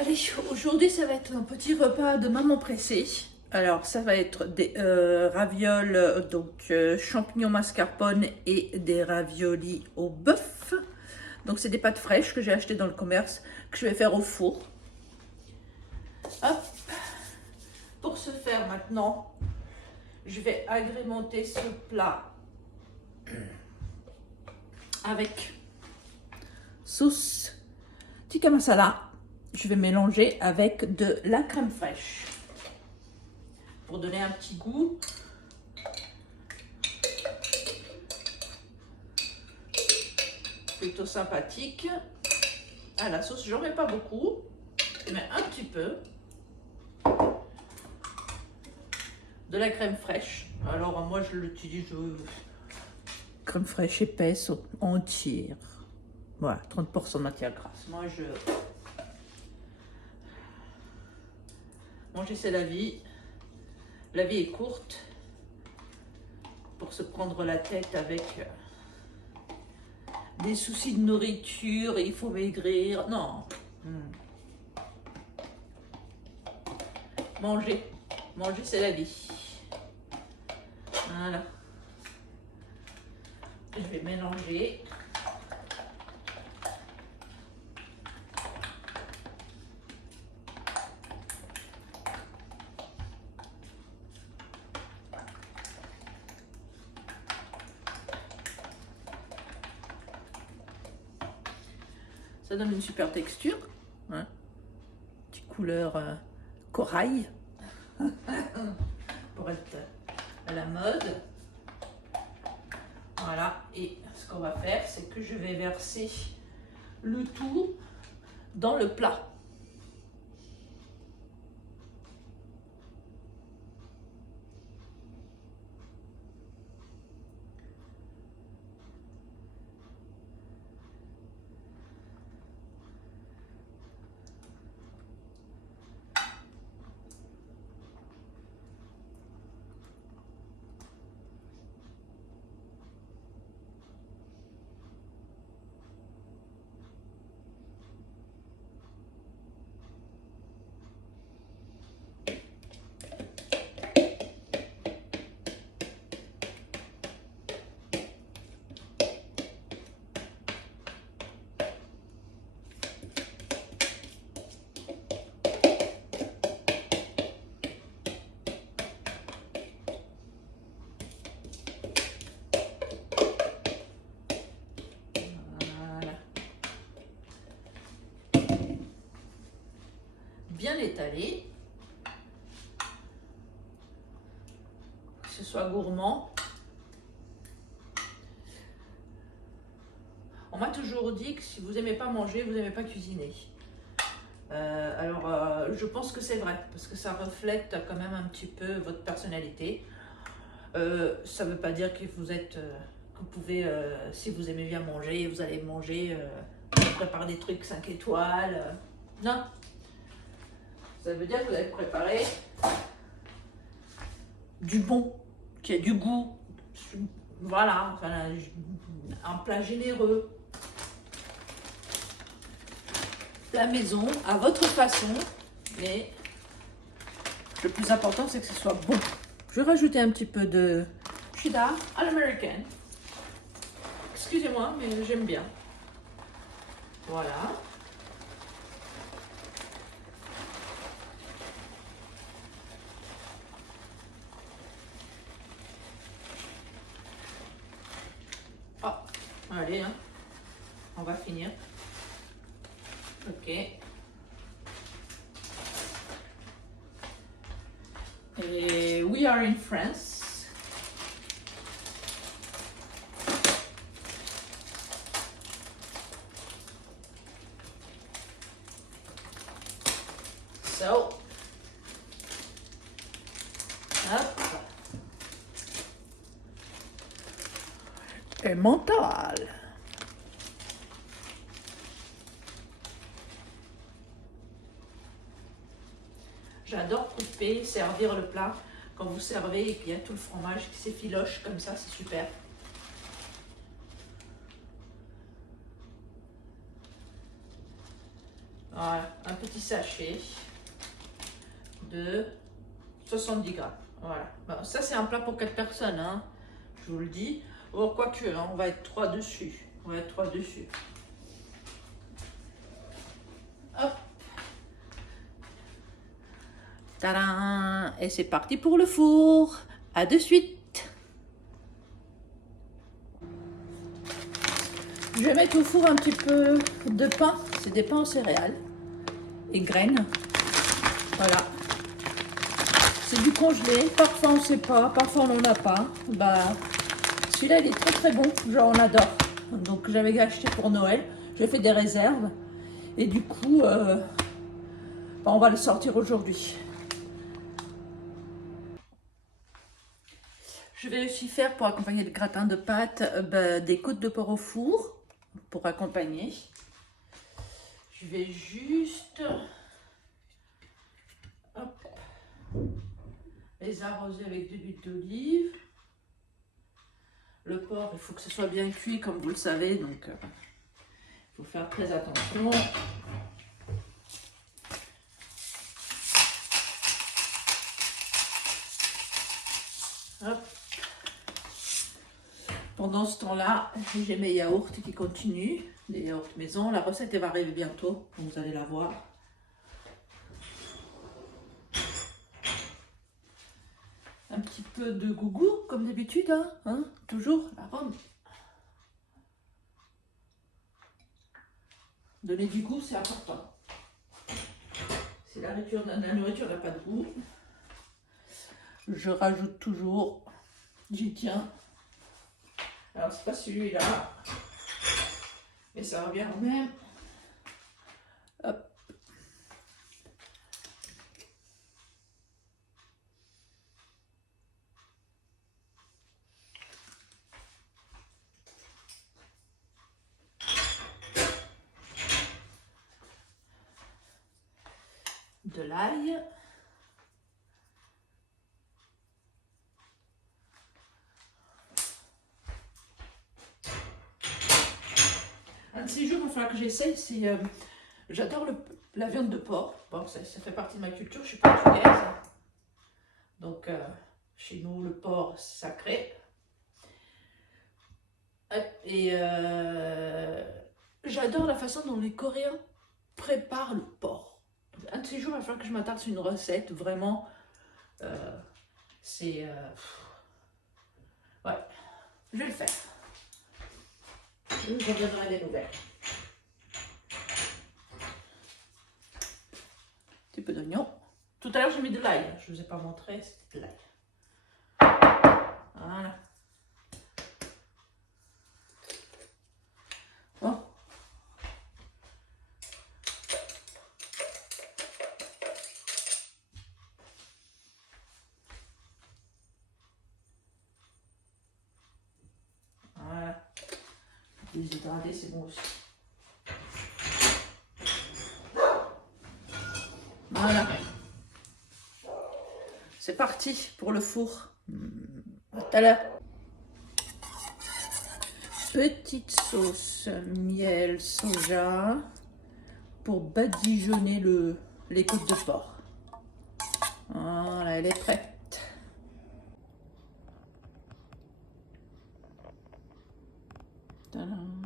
Allez, aujourd'hui ça va être un petit repas de maman pressée. Alors ça va être des ravioles, champignons mascarpone et des raviolis au bœuf. Donc c'est des pâtes fraîches que j'ai achetées dans le commerce, que je vais faire au four. Hop. Pour ce faire maintenant, je vais agrémenter ce plat avec sauce tikka masala. Je vais mélanger avec de la crème fraîche pour donner un petit goût. Plutôt sympathique. À la sauce, j'en mets pas beaucoup, mais un petit peu. De la crème fraîche. Alors moi je l'utilise crème fraîche épaisse entière. Voilà, 30% de matière grasse. Manger c'est la vie. La vie est courte pour se prendre la tête avec des soucis de nourriture et il faut maigrir. Non. Manger c'est la vie. Voilà. Je vais mélanger. Ça donne une super texture, hein. Petite couleur corail pour être à la mode. Voilà, et ce qu'on va faire, c'est que je vais verser le tout dans le plat. Bien étalé, que ce soit gourmand. On m'a toujours dit que si vous n'aimez pas manger, vous n'aimez pas cuisiner. Je pense que c'est vrai, parce que ça reflète quand même un petit peu votre personnalité. Ça ne veut pas dire que vous pouvez, si vous aimez bien manger, vous allez manger, préparer des trucs 5 étoiles. Non. Ça veut dire que vous allez préparer du bon, qui a du goût. Voilà, un plat généreux. La maison, à votre façon, mais le plus important, c'est que ce soit bon. Je vais rajouter un petit peu de cheddar à l'américaine. Excusez-moi, mais j'aime bien. Voilà. Oh, allez, hein. On va finir. Ok. Et we are in France. So, hop. Et mental. J'adore couper, servir le plat. Quand vous servez et qu'il y a tout le fromage qui s'effiloche comme ça, c'est super. Voilà, un petit sachet de 70 grammes. Voilà. Bon, ça, c'est un plat pour 4 personnes, hein, je vous le dis. Oh, quoique, hein, on va être 3 dessus. On va être 3 dessus. Hop. Tadam! Et c'est parti pour le four. À de suite. Je vais mettre au four un petit peu de pain. C'est des pains aux céréales et graines. Voilà. C'est du congelé. Parfois on ne sait pas, parfois on n'en a pas. Bah, celui-là il est très très bon. Genre on adore. Donc j'avais acheté pour Noël. J'ai fait des réserves. Et du coup, bah, on va le sortir aujourd'hui. Je vais aussi faire pour accompagner le gratin de pâtes bah, des côtes de porc au four pour accompagner. Je vais juste hop, les arroser avec de l'huile d'olive. Le porc, il faut que ce soit bien cuit comme vous le savez, donc il faut faire très attention. Hop. Pendant ce temps-là, j'ai mes yaourts qui continuent, des yaourts maison. La recette elle va arriver bientôt, vous allez la voir. Un petit peu de gougou, comme d'habitude, hein, toujours l'arôme. Donner du goût, c'est important. Si la nourriture n'a pas de goût, je rajoute toujours, j'y tiens. Alors, c'est pas celui-là, mais ça revient au même. Hop. De l'ail. Un de ces jours, il va falloir que j'essaye, c'est... j'adore la viande de porc. Bon, ça fait partie de ma culture, je suis portugaise. Donc, chez nous, le porc, c'est sacré. Et j'adore la façon dont les Coréens préparent le porc. Un de ces jours, il va falloir que je m'attarde sur une recette, vraiment. C'est... ouais, je vais le faire. Je reviendrai des nouvelles. Un petit peu d'oignon. Tout à l'heure, j'ai mis de l'ail. Je ne vous ai pas montré, c'était de l'ail. Voilà. Bon. Voilà. Déshydrater, c'est bon aussi. Voilà. C'est parti pour le four. À tout à l'heure. Petite sauce miel soja pour badigeonner les côtes de porc. Voilà, elle est prête. Tadam.